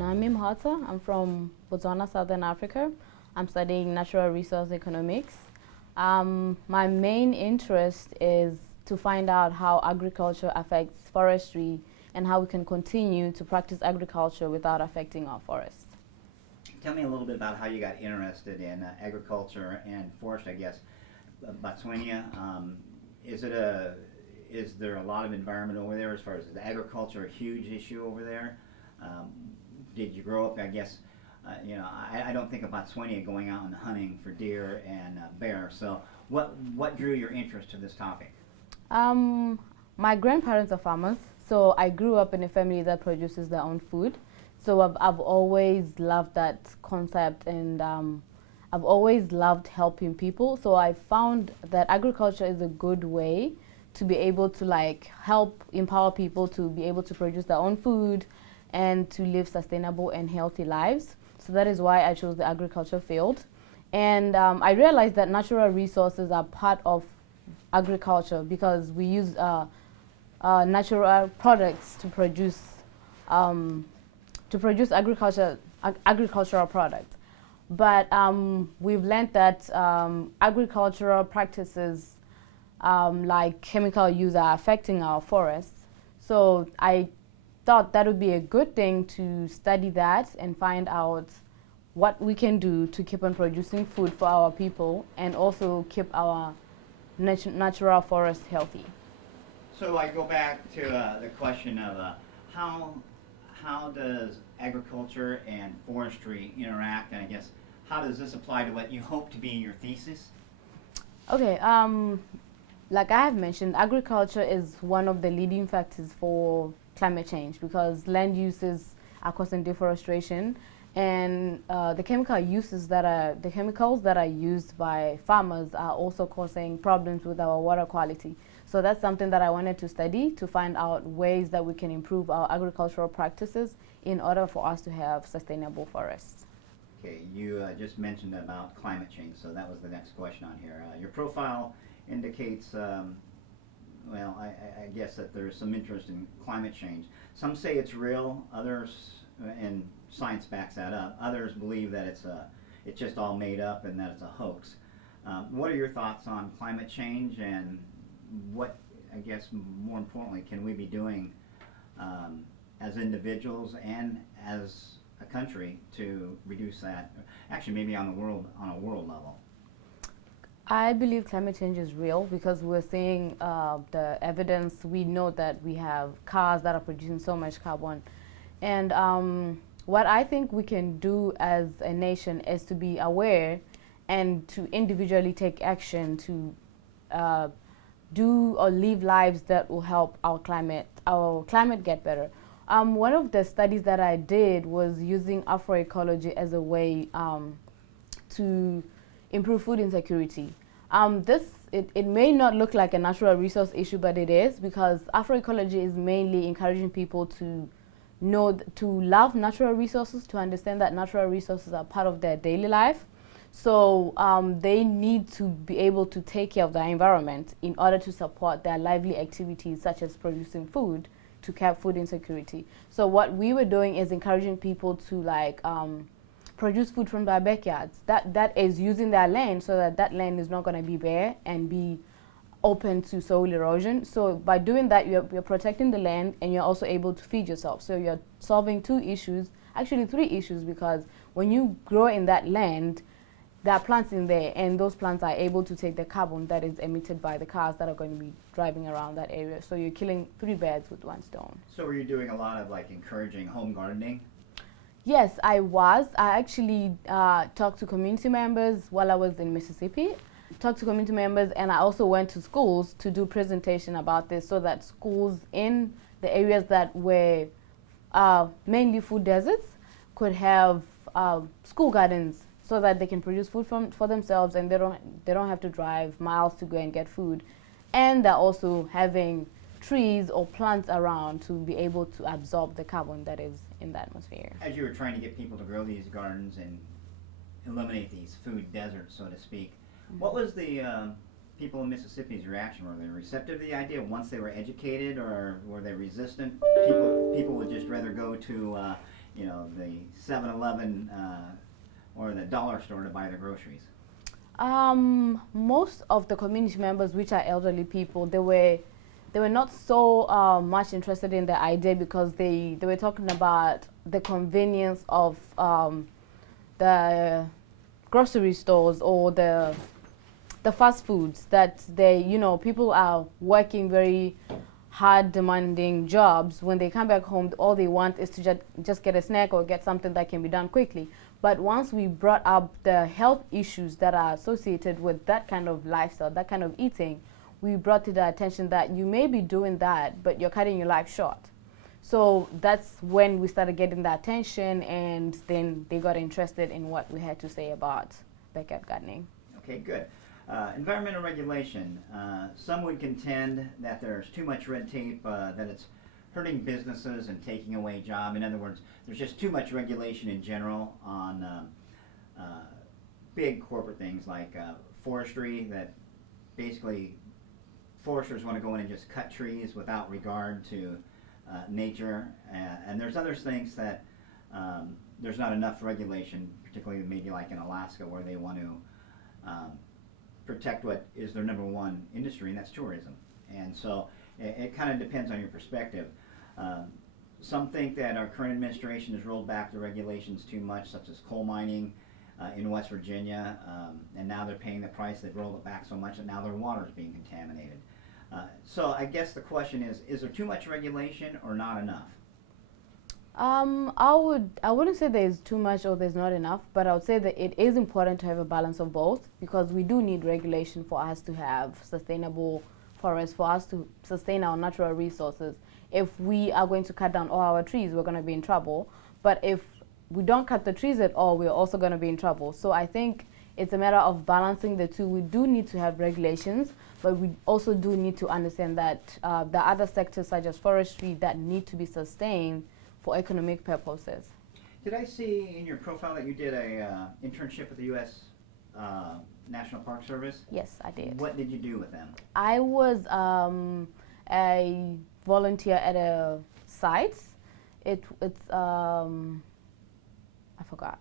Ouname Mhotsha. I'm from Botswana, Southern Africa. I'm studying natural resource economics. My main interest is to find out how agriculture affects forestry and how we can continue to practice agriculture without affecting our forests. Tell me a little bit about how you got interested in agriculture and forestry, I guess. Botswana, is there a lot of environment over there as far as agriculture, a huge issue over there? Did you grow up, I guess, I don't think of Botswana going out and hunting for deer and bear, so what drew your interest to this topic? My grandparents are farmers, so I grew up in a family that produces their own food. So I've always loved that concept, and I've always loved helping people. So I found that agriculture is a good way to be able to help empower people to be able to produce their own food and to live sustainable and healthy lives. So that is why I chose the agriculture field. And I realized that natural resources are part of agriculture because we use natural products to produce agricultural products. But we've learned that agricultural practices like chemical use are affecting our forests. So I thought that would be a good thing to study that and find out what we can do to keep on producing food for our people and also keep our natural forest healthy. So I go back to the question of how does agriculture and forestry interact, and I guess how does this apply to what you hope to be in your thesis? Okay, like I have mentioned, agriculture is one of the leading factors for climate change because land uses are causing deforestation, and the chemicals that are used by farmers are also causing problems with our water quality. So that's something that I wanted to study to find out ways that we can improve our agricultural practices in order for us to have sustainable forests. Okay, you just mentioned about climate change, so that was the next question on here. Your profile indicates, well, I guess that there's some interest in climate change. Some say it's real, others, and science backs that up, others believe that it's just all made up and that it's a hoax. What are your thoughts on climate change, and what, I guess more importantly, can we be doing as individuals and as a country to reduce that, actually maybe on a world level? I believe climate change is real because we're seeing the evidence. We know that we have cars that are producing so much carbon. And what I think we can do as a nation is to be aware and to individually take action to do or live lives that will help our climate get better. One of the studies that I did was using agroecology as a way to improve food insecurity. It may not look like a natural resource issue, but it is, because agroecology is mainly encouraging people to love natural resources, to understand that natural resources are part of their daily life. So they need to be able to take care of their environment in order to support their lively activities such as producing food to curb food insecurity. So what we were doing is encouraging people to produce food from their backyards. That is using their land so that land is not going to be bare and be open to soil erosion. So by doing that, you're protecting the land and you're also able to feed yourself. So you're solving two issues, actually three issues, because when you grow in that land, there are plants in there, and those plants are able to take the carbon that is emitted by the cars that are going to be driving around that area. So you're killing three birds with one stone. So were you doing a lot of encouraging home gardening? Yes, I was. I actually talked to community members while I was in Mississippi. Talked to community members, and I also went to schools to do presentation about this so that schools in the areas that were mainly food deserts could have school gardens so that they can produce food for themselves, and they don't have to drive miles to go and get food. And they're also having trees or plants around to be able to absorb the carbon that is in the atmosphere. As you were trying to get people to grow these gardens and eliminate these food deserts, so to speak, what was the people in Mississippi's reaction? Were they receptive to the idea once they were educated, or were they resistant? People would just rather go to the 7-Eleven or the dollar store to buy their groceries? Most of the community members, which are elderly people, they were not so much interested in the idea because they were talking about the convenience of the grocery stores or the fast foods that people are working very hard demanding jobs. When they come back home, all they want is to just get a snack or get something that can be done quickly. But once we brought up the health issues that are associated with that kind of lifestyle, that kind of eating, we brought to the attention that you may be doing that, but you're cutting your life short. So that's when we started getting the attention, and then they got interested in what we had to say about backyard gardening. Okay, good. Environmental regulation. Some would contend that there's too much red tape, that it's hurting businesses and taking away jobs. In other words, there's just too much regulation in general on big corporate things like forestry, that basically foresters want to go in and just cut trees without regard to nature. And there's other things that there's not enough regulation, particularly maybe like in Alaska, where they want to protect what is their number one industry, and that's tourism. And so it kind of depends on your perspective. Some think that our current administration has rolled back the regulations too much, such as coal mining in West Virginia, and now they're paying the price. They've rolled it back so much that now their water is being contaminated. So I guess the question is there too much regulation or not enough? I wouldn't say there's too much or there's not enough, but I would say that it is important to have a balance of both, because we do need regulation for us to have sustainable forests, for us to sustain our natural resources. If we are going to cut down all our trees, we're going to be in trouble. But if we don't cut the trees at all, we're also going to be in trouble. So I think it's a matter of balancing the two. We do need to have regulations, but we also do need to understand that the other sectors, such as forestry, that need to be sustained for economic purposes. Did I see in your profile that you did a internship with the U.S. National Park Service? Yes, I did. What did you do with them? I was a volunteer at a site. It's I forgot.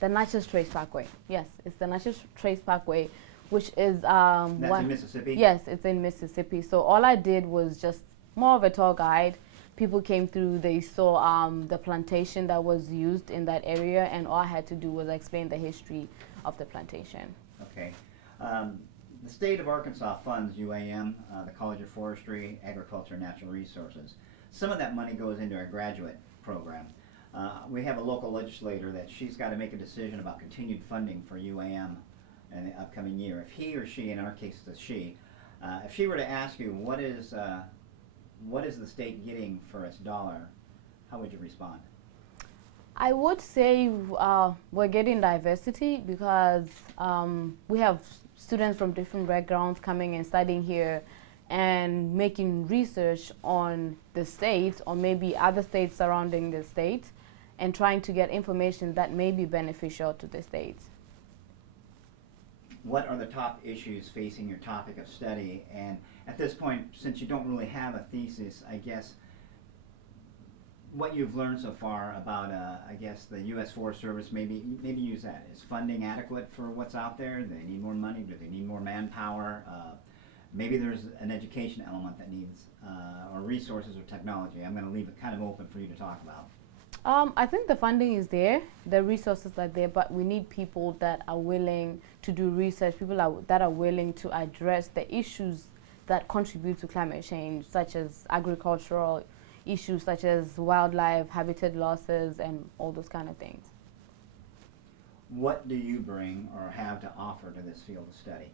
The Natchez Trace Parkway. Yes, it's the Natchez Trace Parkway, which is That's in Mississippi? Yes, it's in Mississippi. So all I did was just more of a tour guide. People came through, they saw the plantation that was used in that area, and all I had to do was explain the history of the plantation. Okay. The state of Arkansas funds UAM, the College of Forestry, Agriculture, and Natural Resources. Some of that money goes into our graduate program. We have a local legislator that she's got to make a decision about continued funding for UAM in the upcoming year. If he or she, in our case it's a she, if she were to ask you what is the state getting for its dollar, how would you respond? I would say we're getting diversity, because we have students from different backgrounds coming and studying here and making research on the state or maybe other states surrounding the state and trying to get information that may be beneficial to the state. What are the top issues facing your topic of study? And at this point, since you don't really have a thesis, I guess what you've learned so far about, I guess, the U.S. Forest Service, maybe use that. Is funding adequate for what's out there? Do they need more money? Do they need more manpower? Maybe there's an education element that needs, or resources or technology. I'm going to leave it kind of open for you to talk about. I think the funding is there, the resources are there, but we need people that are willing to do research, people that are willing to address the issues that contribute to climate change, such as agricultural issues, such as wildlife, habitat losses, and all those kind of things. What do you bring or have to offer to this field of study?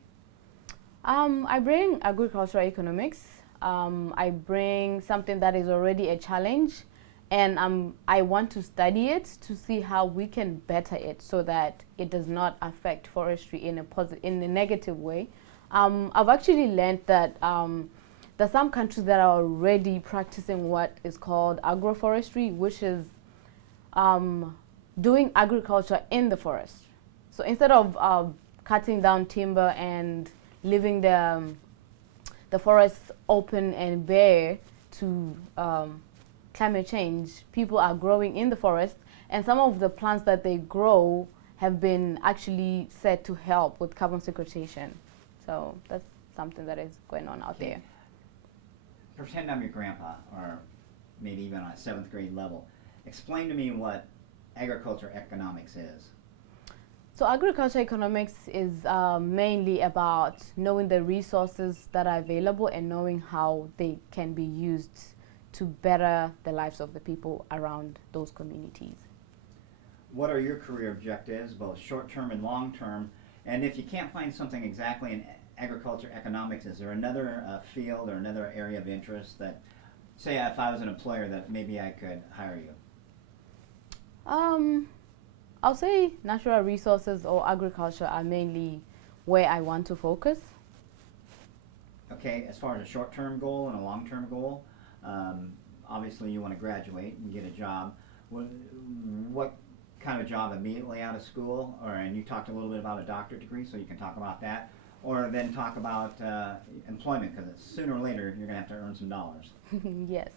I bring agricultural economics. I bring something that is already a challenge, and I want to study it to see how we can better it so that it does not affect forestry in a negative way. I've actually learned that there's some countries that are already practicing what is called agroforestry, which is doing agriculture in the forest. So instead of cutting down timber and leaving the forest open and bare to climate change, people are growing in the forest, and some of the plants that they grow have been actually said to help with carbon sequestration. So that's something that is going on out there. Pretend I'm your grandpa, or maybe even on a 7th grade level. Explain to me what agriculture economics is. So agriculture economics is mainly about knowing the resources that are available and knowing how they can be used to better the lives of the people around those communities. What are your career objectives, both short-term and long-term? And if you can't find something exactly in agriculture economics, is there another field or another area of interest that, say if I was an employer, that maybe I could hire you? I'll say natural resources or agriculture are mainly where I want to focus. Okay, as far as a short-term goal and a long-term goal, obviously you want to graduate and get a job. What kind of job immediately out of school? And you talked a little bit about a doctorate degree, so you can talk about that. Or then talk about employment, because sooner or later you're going to have to earn some dollars. Yes.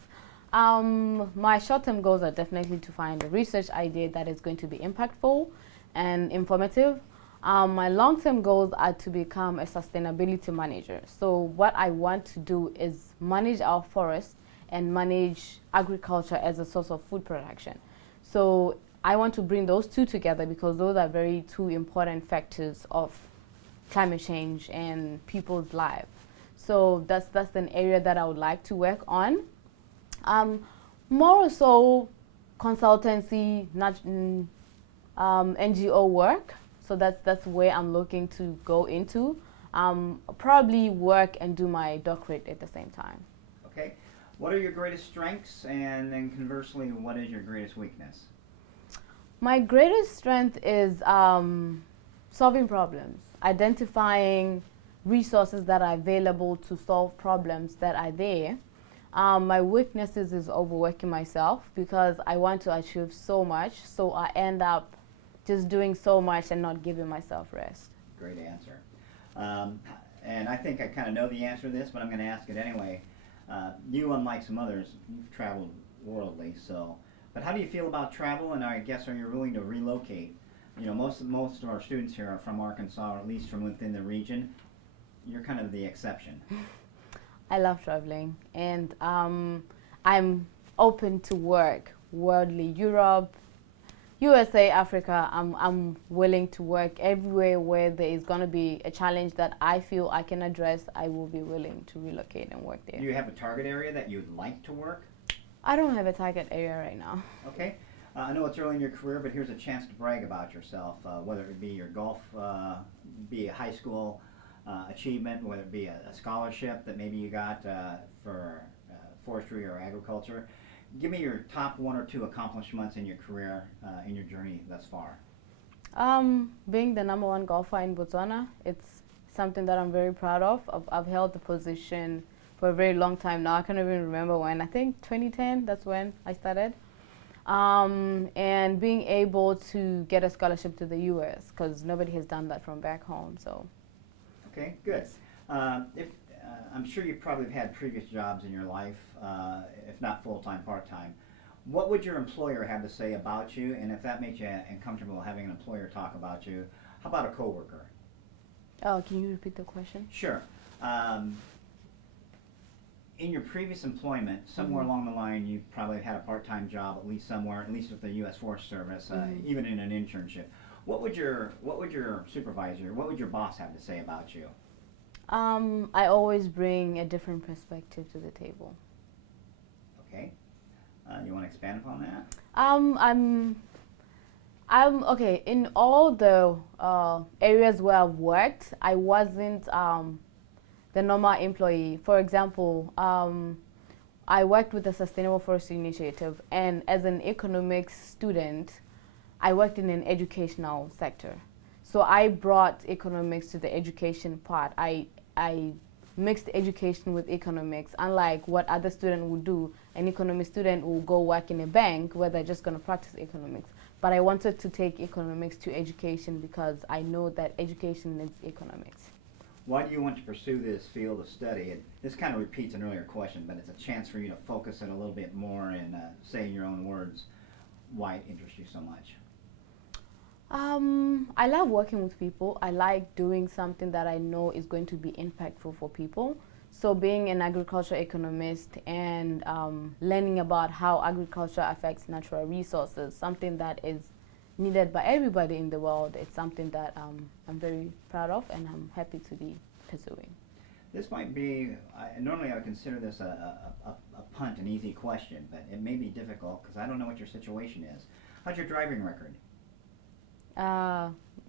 My short-term goals are definitely to find a research idea that is going to be impactful and informative. My long-term goals are to become a sustainability manager. So what I want to do is manage our forests and manage agriculture as a source of food production. So I want to bring those two together because those are very two important factors of climate change and people's lives. So that's an area that I would like to work on. More so consultancy, not NGO work. So that's where I'm looking to go into. Probably work and do my doctorate at the same time. Okay. What are your greatest strengths, and then conversely, what is your greatest weakness? My greatest strength is solving problems, identifying resources that are available to solve problems that are there. My weaknesses is overworking myself because I want to achieve so much, so I end up just doing so much and not giving myself rest. Great answer. And I think I kind of know the answer to this, but I'm going to ask it anyway. You, unlike some others, you've traveled worldly, but how do you feel about travel, and I guess are you willing to relocate? You know, most of our students here are from Arkansas, or at least from within the region. You're kind of the exception. I love traveling, and I'm open to work worldly. Europe, USA, Africa, I'm willing to work everywhere where there is going to be a challenge that I feel I can address. I will be willing to relocate and work there. Do you have a target area that you'd like to work? I don't have a target area right now. Okay. I know it's early in your career, but here's a chance to brag about yourself, whether it be your golf, be a high school achievement, whether it be a scholarship that maybe you got for forestry or agriculture. Give me your top 1 or 2 accomplishments in your career, in your journey thus far. Being the #1 golfer in Botswana, it's something that I'm very proud of. I've held the position for a very long time now. I can't even remember when. I think 2010, that's when I started. And being able to get a scholarship to the U.S. because nobody has done that from back home. So. Okay, good. I'm sure you probably have had previous jobs in your life, if not full-time, part-time. What would your employer have to say about you, and if that makes you uncomfortable having an employer talk about you, how about a coworker? Oh, can you repeat the question? Sure. In your previous employment, somewhere along the line, you probably had a part-time job, at least somewhere, at least with the U.S. Forest Service, even in an internship. What would your supervisor, what would your boss have to say about you? I always bring a different perspective to the table. Okay. You want to expand upon that? I'm okay. In all the areas where I've worked, I wasn't the normal employee. For example, I worked with the Sustainable Forestry Initiative, and as an economics student, I worked in an educational sector. So I brought economics to the education part. I mixed education with economics. Unlike what other student would do, an economics student will go work in a bank where they're just going to practice economics. But I wanted to take economics to education because I know that education needs economics. Why do you want to pursue this field of study? And this kind of repeats an earlier question, but it's a chance for you to focus it a little bit more and say in your own words why it interests you so much. I love working with people. I like doing something that I know is going to be impactful for people. So being an agriculture economist and learning about how agriculture affects natural resources, something that is needed by everybody in the world, it's something that I'm very proud of and I'm happy to be pursuing. This might be, normally I would consider this a punt, an easy question, but it may be difficult because I don't know what your situation is. How's your driving record?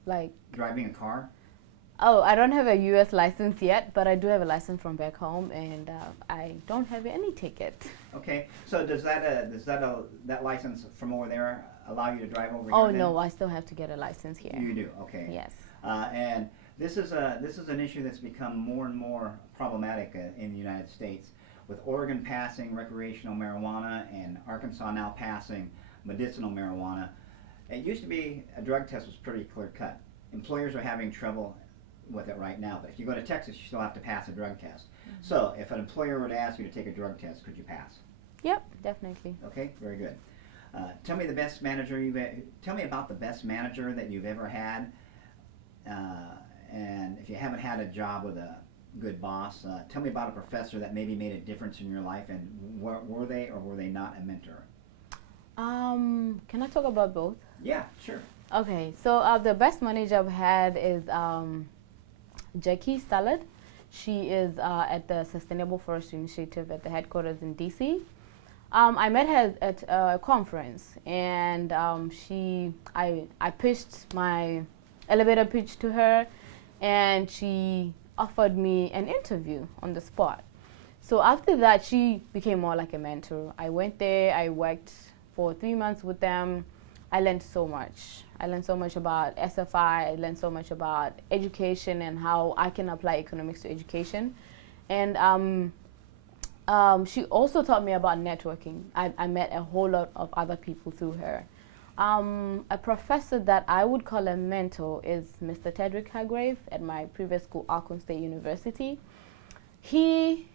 Like driving a car? Oh, I don't have a U.S. license yet, but I do have a license from back home, and I don't have any ticket. Okay, so does that license from over there allow you to drive over here? Oh no, I still have to get a license here. You do, okay. Yes. And this is an issue that's become more and more problematic in the United States, with Oregon passing recreational marijuana and Arkansas now passing medicinal marijuana. It used to be a drug test was pretty clear cut. Employers are having trouble with it right now, but if you go to Texas, you still have to pass a drug test. Mm-hmm. So if an employer were to ask you to take a drug test, could you pass? Yep, definitely. Okay, very good. Tell me about the best manager that you've ever had, and if you haven't had a job with a good boss, tell me about a professor that maybe made a difference in your life, and were they or were they not a mentor? Can I talk about both? Yeah, sure. Okay, so the best manager I've had is Jackie Stallard. She is at the Sustainable Forestry Initiative at the headquarters in DC. I met her at a conference, and I pitched my elevator pitch to her, and she offered me an interview on the spot. So after that, she became more like a mentor. I went there, I worked for 3 months with them. I learned so much. I learned so much about SFI. I learned so much about education and how I can apply economics to education. And she also taught me about networking. I met a whole lot of other people through her. A professor that I would call a mentor is Mr. Tedrick Hargrave at my previous school, Alcorn State University. He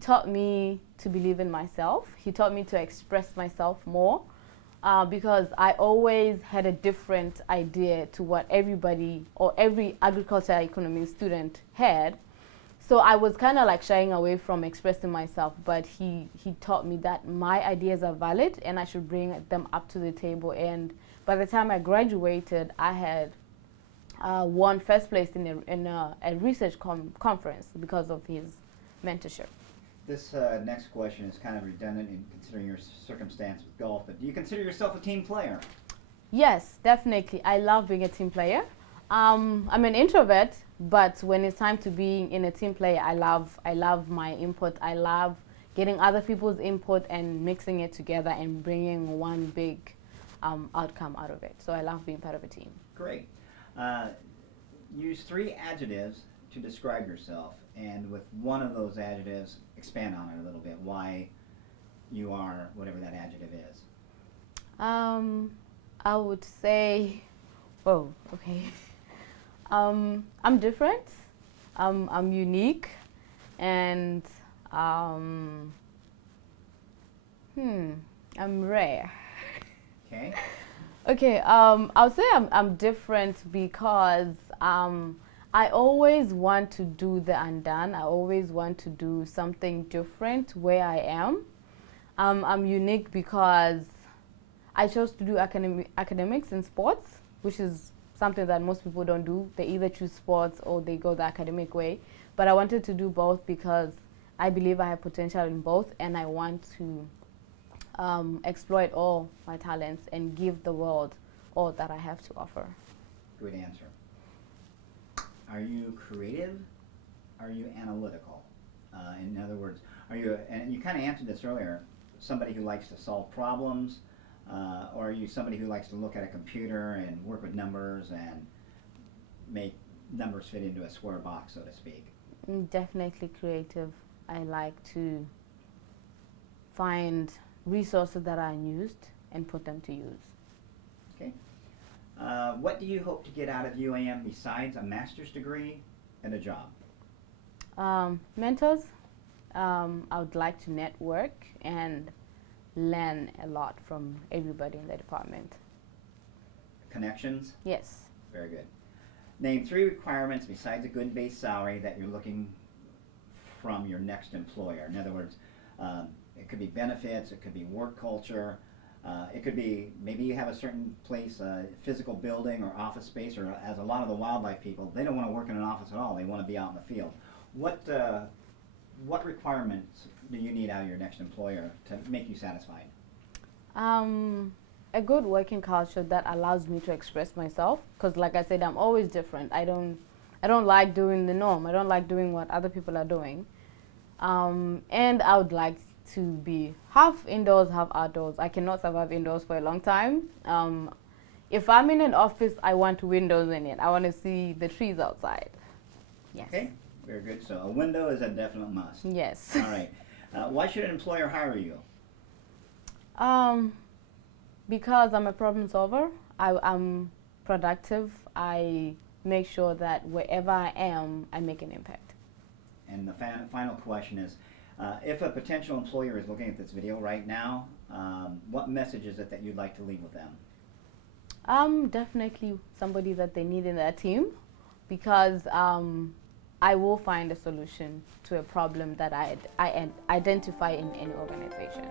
taught me to believe in myself. He taught me to express myself more. Because I always had a different idea to what everybody or every agriculture economy student had. So I was kind of like shying away from expressing myself, but he taught me that my ideas are valid and I should bring them up to the table. And by the time I graduated, I had won first place in a research conference because of his mentorship. This next question is kind of redundant in considering your circumstance with golf, but do you consider yourself a team player? Yes, definitely. I love being a team player. I'm an introvert, but when it's time to be in a team play, I love my input. I love getting other people's input and mixing it together and bringing one big outcome out of it. So I love being part of a team. Great. Use 3 adjectives to describe yourself, and with one of those adjectives, expand on it a little bit, why you are whatever that adjective is. I would say, okay. I'm different, I'm unique, and I'm rare. Okay. Okay, I would say I'm different because I always want to do the undone. I always want to do something different where I am. I'm unique because I chose to do academics and sports, which is something that most people don't do. They either choose sports or they go the academic way. But I wanted to do both because I believe I have potential in both, and I want to exploit all my talents and give the world all that I have to offer. Good answer. Are you creative? Are you analytical? In other words, are you, and you kind of answered this earlier, somebody who likes to solve problems, or are you somebody who likes to look at a computer and work with numbers and make numbers fit into a square box, so to speak? Definitely creative. I like to find resources that are unused and put them to use. Okay. What do you hope to get out of UAM besides a master's degree in a job? Mentors. I would like to network and learn a lot from everybody in the department. Connections? Yes. Very good. Name 3 requirements besides a good base salary that you're looking from your next employer. In other words, it could be benefits, it could be work culture, it could be maybe you have a certain place, physical building or office space, or as a lot of the wildlife people, they don't want to work in an office at all. They want to be out in the field. What requirements do you need out of your next employer to make you satisfied? A good working culture that allows me to express myself, because like I said, I'm always different. I don't like doing the norm. I don't like doing what other people are doing. And I would like to be half indoors, half outdoors. I cannot survive indoors for a long time. If I'm in an office, I want windows in it. I want to see the trees outside. Yes. Okay, very good. So a window is a definite must. Yes. All right. Why should an employer hire you? Because I'm a problem solver. I'm productive. I make sure that wherever I am, I make an impact. And the final question is, if a potential employer is looking at this video right now, what message is it that you'd like to leave with them? Definitely somebody that they need in their team, because I will find a solution to a problem that I identify in any organization.